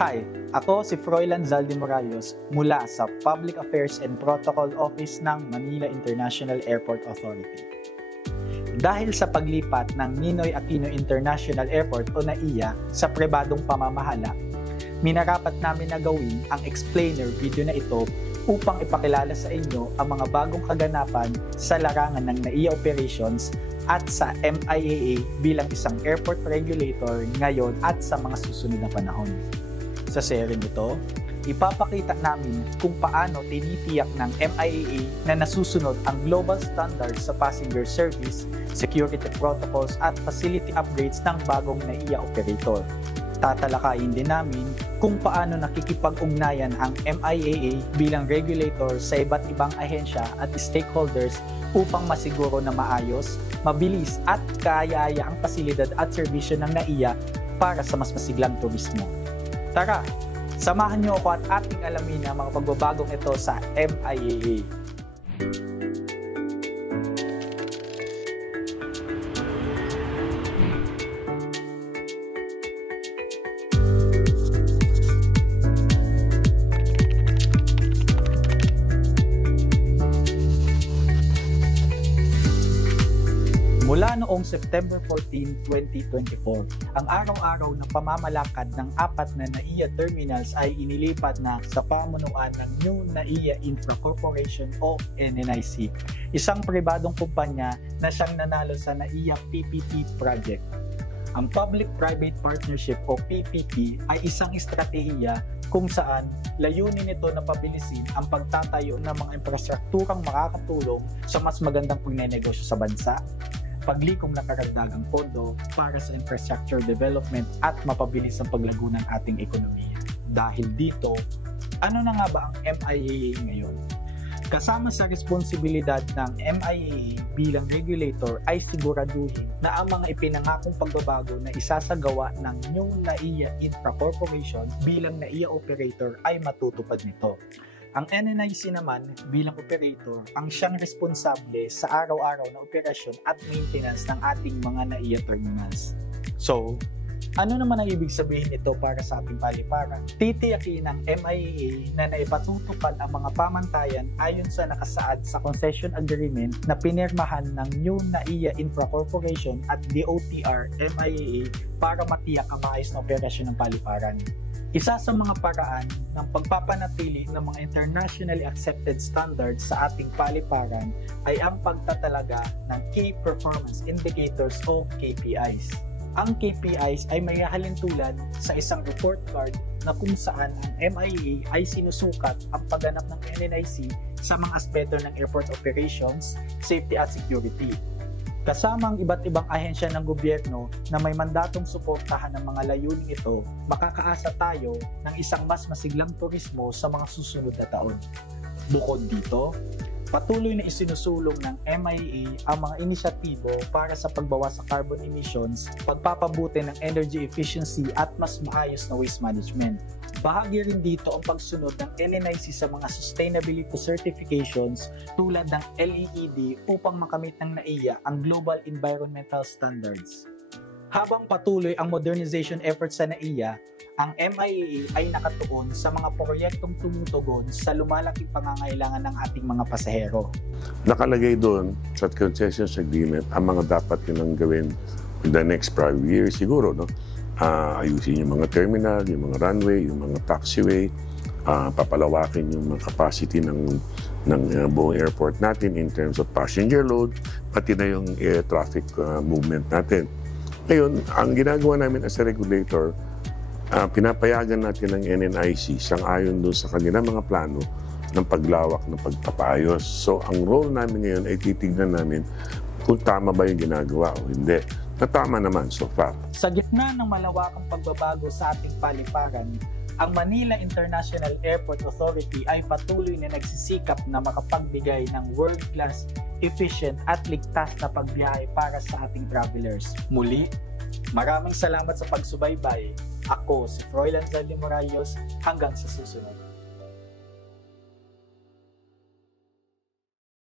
Hi, ako si Froilan Zaldi Morayos mula sa Public Affairs and Protocol Office ng Manila International Airport Authority. Dahil sa paglipat ng Ninoy Aquino International Airport o NAIA sa pribadong pamamahala, minarapat namin na gawin ang explainer video na ito upang ipakilala sa inyo ang mga bagong kaganapan sa larangan ng NAIA operations at sa MIAA bilang isang airport regulator ngayon at sa mga susunod na panahon. Sa sharing ito, ipapakita namin kung paano tinitiyak ng MIAA na nasusunod ang global standards sa passenger service, security protocols at facility upgrades ng bagong NAIA operator. Tatalakayin din namin kung paano nakikipag-ugnayan ang MIAA bilang regulator sa iba't ibang ahensya at stakeholders upang masiguro na maayos, mabilis at kaaya-aya ang pasilidad at serbisyo ng NAIA para sa mas masiglang turismo. Tara, samahan niyo ako at ating alamin ang mga pagbabagong ito sa MIAA. Mula noong September 14, 2024, ang araw-araw na pamamalakad ng 4 na NAIA terminals ay inilipat na sa pamunuan ng New NAIA Infra Corporation o NNIC, isang pribadong kumpanya na siyang nanalo sa NAIA PPP project. Ang Public-Private Partnership o PPP ay isang estratehiya kung saan layunin nito na pabilisin ang pagtatayo ng mga infrastrukturang makakatulong sa mas magandang pagnenegosyo sa bansa, paglikom ng karagdagang pondo para sa infrastructure development at mapabilis ang paglago ng ating ekonomiya. Dahil dito, ano na nga ba ang MIAA ngayon? Kasama sa responsibilidad ng MIAA bilang regulator ay siguraduhin na ang mga ipinangakong pagbabago na isasagawa ng New NAIA Infra Corporation bilang NAIA operator ay matutupad nito. Ang NNIC naman bilang operator ang siyang responsable sa araw-araw na operasyon at maintenance ng ating mga NAIA terminals. So, ano naman ang ibig sabihin nito para sa ating paliparan? Titiyakin ng MIAA na naipatutupad ang mga pamantayan ayon sa nakasaad sa concession agreement na pinirmahan ng New NAIA Infra Corporation at DOTR MIAA para matiyak ang maayos na operasyon ng paliparan. Isa sa mga paraan ng pagpapanatili ng mga internationally accepted standards sa ating paliparan ay ang pagtatalaga ng Key Performance Indicators o KPIs. Ang KPIs ay may halintulad sa isang report card na kung saan ang MIAA ay sinusukat ang pagganap ng NNIC sa mga aspeto ng airport operations, safety at security. Kasama ang iba't ibang ahensya ng gobyerno na may mandatong suportahan ng mga layuning ito, makakaasa tayo ng isang mas masiglang turismo sa mga susunod na taon. Bukod dito, patuloy na isinusulong ng MIAA ang mga inisyatibo para sa pagbawas sa carbon emissions, pagpapabuti ng energy efficiency at mas maayos na waste management. Bahagi rin dito ang pagsunod ng NNIC sa mga sustainability certifications tulad ng LEED upang makamit ng NAIA ang Global Environmental Standards. Habang patuloy ang modernization efforts sa NAIA, ang MIAA ay nakatuon sa mga proyektong tumutugon sa lumalaking pangangailangan ng ating mga pasahero. Nakalagay doon sa concessions agreement ang mga dapat nilang gawin in the next 5 years siguro, no? Ayusin yung mga terminal, yung mga runway, yung mga taxiway, papalawakin yung mga capacity ng buong airport natin in terms of passenger load, pati na yung air traffic movement natin. Ngayon, ang ginagawa namin as a regulator, pinapayagan natin ng NNIC sang-ayon doon sa kanilang mga plano ng paglawak ng pagpapaayos. So, ang role namin ngayon ay titignan namin kung tama ba yung ginagawa o hindi. Na tama naman so far. Sa gitna ng malawakang pagbabago sa ating paliparan, ang Manila International Airport Authority ay patuloy na nagsisikap na makapagbigay ng world-class, efficient at ligtas na pagbiyahe para sa ating travelers. Muli, maraming salamat sa pagsubaybay. Ako si Froilan Zaldi Morayos, hanggang sa susunod.